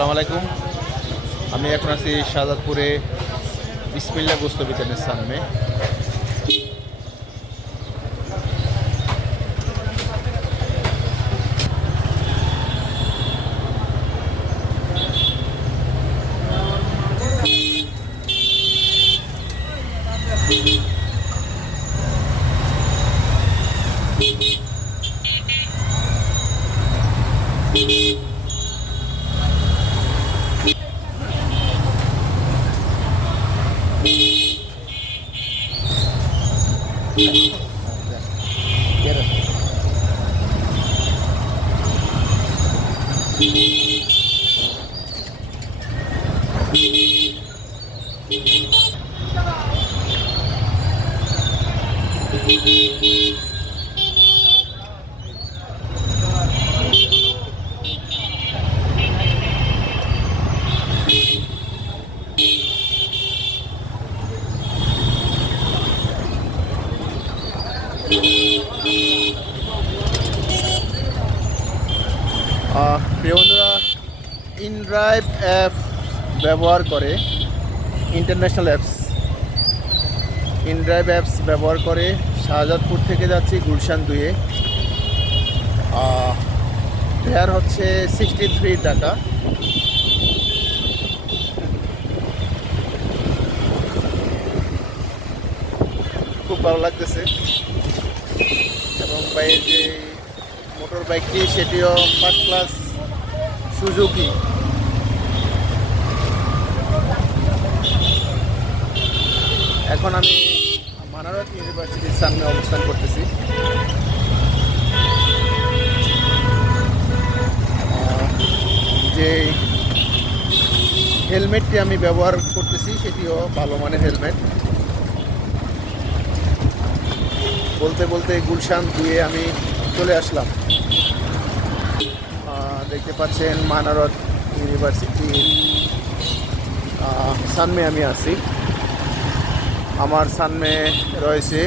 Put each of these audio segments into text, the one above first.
আসসালামু আলাইকুম। আমি এখন আছি শাহজাদপুরে বিসমিল্লা গোস্ত বিতানের সামনে। Beep, beep, beep. প্রিয় বন্ধুরা ইনড্রাইভ অ্যাপ ব্যবহার করে ইন্টারন্যাশনাল অ্যাপস ইনড্রাইভ অ্যাপস ব্যবহার করে শাহজাদপুর থেকে যাচ্ছি গুলশান দুয়ে। ফেয়ার হচ্ছে সিক্সটি থ্রি টাকা। খুব ভালো লাগতেছে। এবং বাইরে যে মোটর বাইকটি, সেটিও ফার্স্ট ক্লাস সুজুকি এখন আমি মানারত ইউনিভার্সিটির সামনে অবস্থান করতেছি। যে হেলমেটটি আমি ব্যবহার করতেছি, সেটিও ভালো মানের হেলমেট। বলতে বলতে গুলশান দুয়ে আমি চলে আসলাম। দেখতে পাচ্ছেন মানারত ইউনিভার্সিটির সামনে আমি আছি। আমার সামনে রয়েছে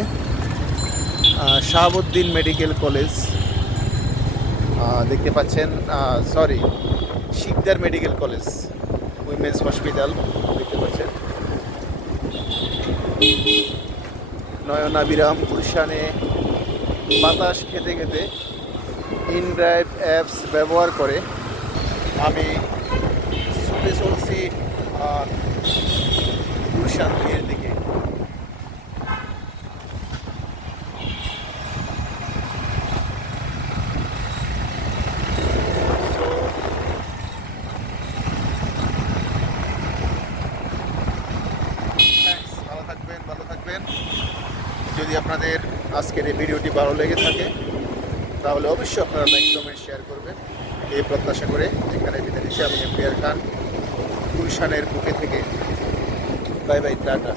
শাহাবুদ্দিন মেডিকেল কলেজ। দেখতে পাচ্ছেন sorry, Sikder medical college, women's hospital, দেখতে পাচ্ছেন। নয়নাবিরাম গুলশানে বাতাস খেতে খেতে ইনড্রাইভ অ্যাপস ব্যবহার করে আমি ছুটে চলছি গুলশান দুইয়ের দিকে। ভালো থাকবেন। যদি আপনাদের আজকের এই ভিডিওটি ভালো লেগে থাকে তাহলে অবশ্যই আপনারা লাইক কমেন্ট শেয়ার করবেন। এই প্রত্যাশা করে এখানে বিদায় নিচ্ছি। আমি এমপিআর খান, গুলশানের বুকে থেকে। Bye bye, tata.